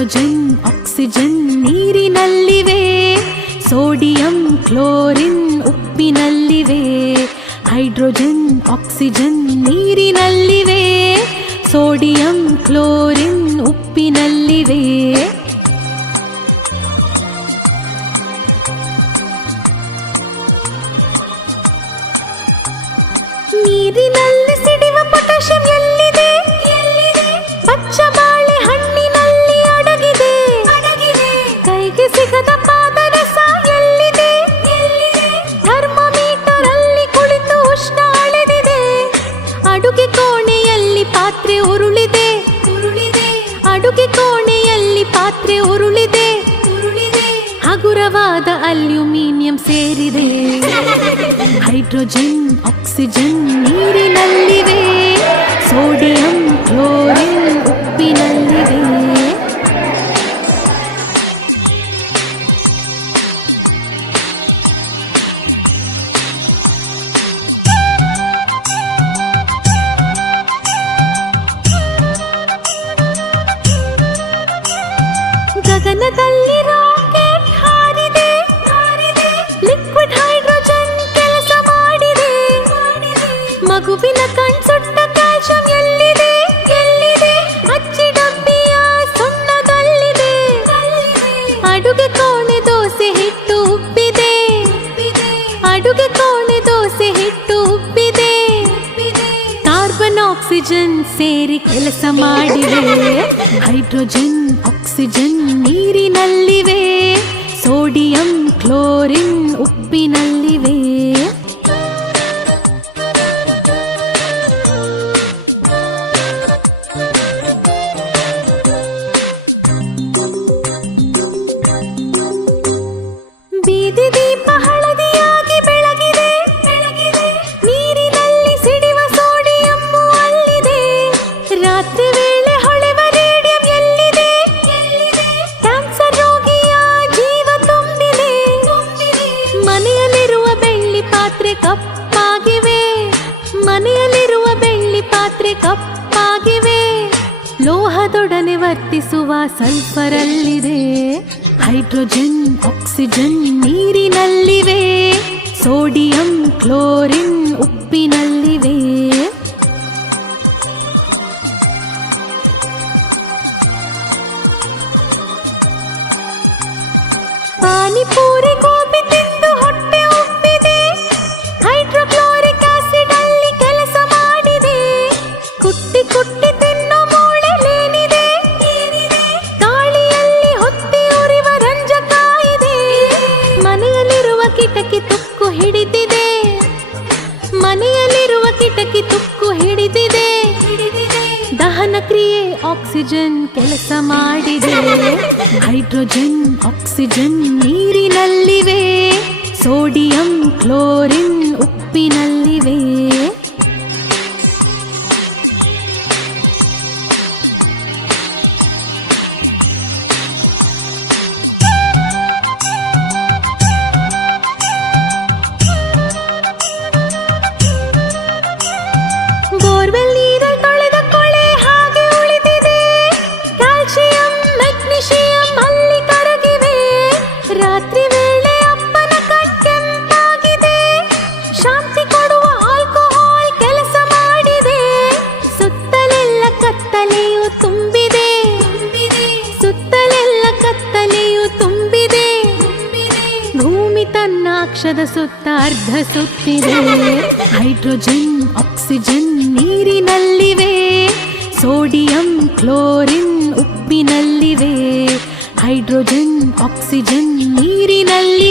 Hydrogen oxygen ನೀರಿನಲ್ಲಿವೆ, sodium chlorine ಉಪ್ಪಿನಲ್ಲಿವೆ. Hydrogen oxygen ನೀರಿನಲ್ಲಿವೆ, ಸೋಡಿಯಂ ಕ್ಲೋರಿನ್ ಉಪ್ಪಿನಲ್ಲಿವೆ. ನೀರಿನಲ್ಲಿ ಸಿಡಿವ ಪೊಟ್ಯಾಷಿಯಂ ಎಲ್ಲಿದೆ? ಪಚ್ಚ ಬಾಳೆ ಹಣ್ಣಿನಲ್ಲಿ ಅಡಗಿದೆ. ಕೈಗೆ ಸಿಗದ ಪಾದರಸ ಎಲ್ಲಿದೆ? ಥರ್ಮೋಮೀಟರ್ ಅಲ್ಲಿ ಕುಳಿತು ಉಷ್ಣ ಅಳೆದಿದೆ. ಅಡುಗೆ ಕೋಣೆಯಲ್ಲಿ ಪಾತ್ರೆ ಉರುಳಿದೆ. ಅಡುಗೆ ಕೋಣೆಯಲ್ಲಿ ಪಾತ್ರೆ ಉರುಳಿದೆ. ಹಗುರವಾದ ಅಲ್ಯೂಮಿನಿಯಂ ಸೇರಿದೆ. ಹೈಡ್ರೋಜನ್ ಆಕ್ಸಿಜನ್ ನೀರಿನಲ್ಲಿವೆ, ಸೋಡಿಯಂ ಕ್ಲೋರಿನ್ ಉಪ್ಪಿನಲ್ಲಿವೆ. ಗಗನದಲ್ಲಿ ರಾಕೆಟ್ ಹಾರಿದೆ. ಲಿಕ್ವಿಡ್ ಹೈಡ್ರೋಜನ್ ಕೆಲಸ ಮಾಡಿದೆ. ಮಗುವಿನ ಕಣ್ಸುಟ್ಟ ಕ್ಯಾಲ್ಸಿಯಂ ಎಲ್ಲಿದೆ? ಅಚ್ಚಿ ಡಬ್ಬಿಯ ಸುಣ್ಣದಲ್ಲಿದೆ. ಅಡುಗೆ ಕೋಣೆ ದೋಸೆ ಹಿಟ್ಟು ಉಬ್ಬಿದೆ. ಅಡುಗೆ ಕೋಣೆ ದೋಸೆ ಹಿಟ್ಟು ಉಬ್ಬಿದೆ. ಕಾರ್ಬನ್ ಆಕ್ಸಿಜನ್ ಸೇರಿ ಕೆಲಸ ಮಾಡಿವೆ. ಹೈಡ್ರೋಜನ್ ಆಕ್ಸಿಜನ್ ನೀರಿನಲ್ಲಿವೆ, ಸೋಡಿಯಂ ಕ್ಲೋರಿನ್ ಉಪ್ಪಿನಲ್ಲಿವೆ. ಬೀದಿ ದೀಪ ಹಳದಿಯಾಗಿ ಬೆಳಗಿದೆ. ನೀರಿನಲ್ಲಿ ಸಿಡಿವ ಸೋಡಿಯಂ ಅಲ್ಲಿದೆ. ರಾತ್ರಿ ವೇಳೆ ಹೊಳೆವ ರೇಡಿಯಂ ಎಲ್ಲಿದೆ? ಕ್ಯಾನ್ಸರ್ ರೋಗಿಯ ಜೀವ ತುಂಬಿದೆ. ಮನೆಯಲ್ಲಿರುವ ಬೆಳ್ಳಿ ಪಾತ್ರೆ ಕಪ್ಪಾಗಿವೆ. ಮನೆಯಲ್ಲಿರುವ ಬೆಳ್ಳಿ ಪಾತ್ರೆ ಕಪ್ಪಾಗಿವೆ. ಲೋಹದೊಡನೆ ವರ್ತಿಸುವ ಸಲ್ಫರ್ ಅಲ್ಲಿದೆ. ಹೈಡ್ರೋಜನ್ ಆಕ್ಸಿಜನ್ ನೀರಿನಲ್ಲಿವೆ, ಸೋಡಿಯಂ ಕ್ಲೋರಿನ್ ಉಪ್ಪಿನಲ್ಲಿವೆ. ಪಾನಿಪೂರಿ ಗೋಬಿ ತಿಂದು ಹೊಟ್ಟೆ ಉಬ್ಬಿದೆ. ಹೈಡ್ರೋಕ್ಲೋರಿಕ್ ಆಸಿಡ್ ಅಲ್ಲಿ ಕೆಲಸ ಮಾಡಿದೆ. ಕುಟ್ಟಿ ಕುಟ್ಟಿ ತಿನ್ನೋ ಮೂಳೆಲೇನಿದೆ? ಗಾಳಿಯಲ್ಲಿ ಹೊತ್ತಿ ಉರಿವ ರಂಜಕ ಇದೆ. ಮನೆಯಲ್ಲಿರುವ ಕಿಟಕಿ ತುಕ್ಕು ಹಿಡಿದಿದೆ. ಮನೆಯಲ್ಲಿರುವ ಕಿಟಕಿ ತುಕ್ಕು ಹಿಡಿದಿದೆ. ದಹನ ಕ್ರಿಯೆ ಆಕ್ಸಿಜನ್ ಕೆಲಸ ಮಾಡಿದೆ. ಹೈಡ್ರೋಜನ್ ಆಕ್ಸಿಜನ್ ನೀರಿನಲ್ಲಿವೆ, ಸೋಡಿಯಂ ಕ್ಲೋರಿನ್ ಉಪ್ಪಿನಲ್ಲಿವೆ. ಬೋರ್ವೆಲ್ ನೀರಲ್ಲಿ ತೊಳೆದ ಕೊಳೆ ಹಾಗೆ ಉಳಿದಿದೆ. ಕ್ಯಾಲ್ಸಿಯಂ ಮೆಗ್ನೀಷಿಯಂ ಅಲ್ಲಿ ಕರಗಿವೆ. ರಾತ್ರಿ ವೇಳೆ ಅಪ್ಪನ ಕಣ್ಕೆಂಪಾಗಿದೆ. ಶಾಂತಿ ಕೊಡುವ ಆಲ್ಕೋಹಾಲ್ ಕೆಲಸ ಮಾಡಿದೆ. ಸುತ್ತಲೆಲ್ಲ ಕತ್ತಲೆಯು ತುಂಬಿದೆ. ಸುತ್ತಲೆಲ್ಲ ಕತ್ತಲೆಯು ತುಂಬಿದೆ. ಭೂಮಿ ತನ್ನ ಅಕ್ಷದ ಸುತ್ತ ಅರ್ಧ ಸುತ್ತಿದೆ. ಹೈಡ್ರೋಜನ್ ಆಕ್ಸಿಜನ್ ನೀರಿನಲ್ಲಿವೆ, ಸೋಡಿಯಂ ಕ್ಲೋರಿನ್ ಉಪ್ಪಿನಲ್ಲಿವೆ. ಹೈಡ್ರೋಜನ್ ಆಕ್ಸಿಜನ್ ನೀರಿನಲ್ಲಿ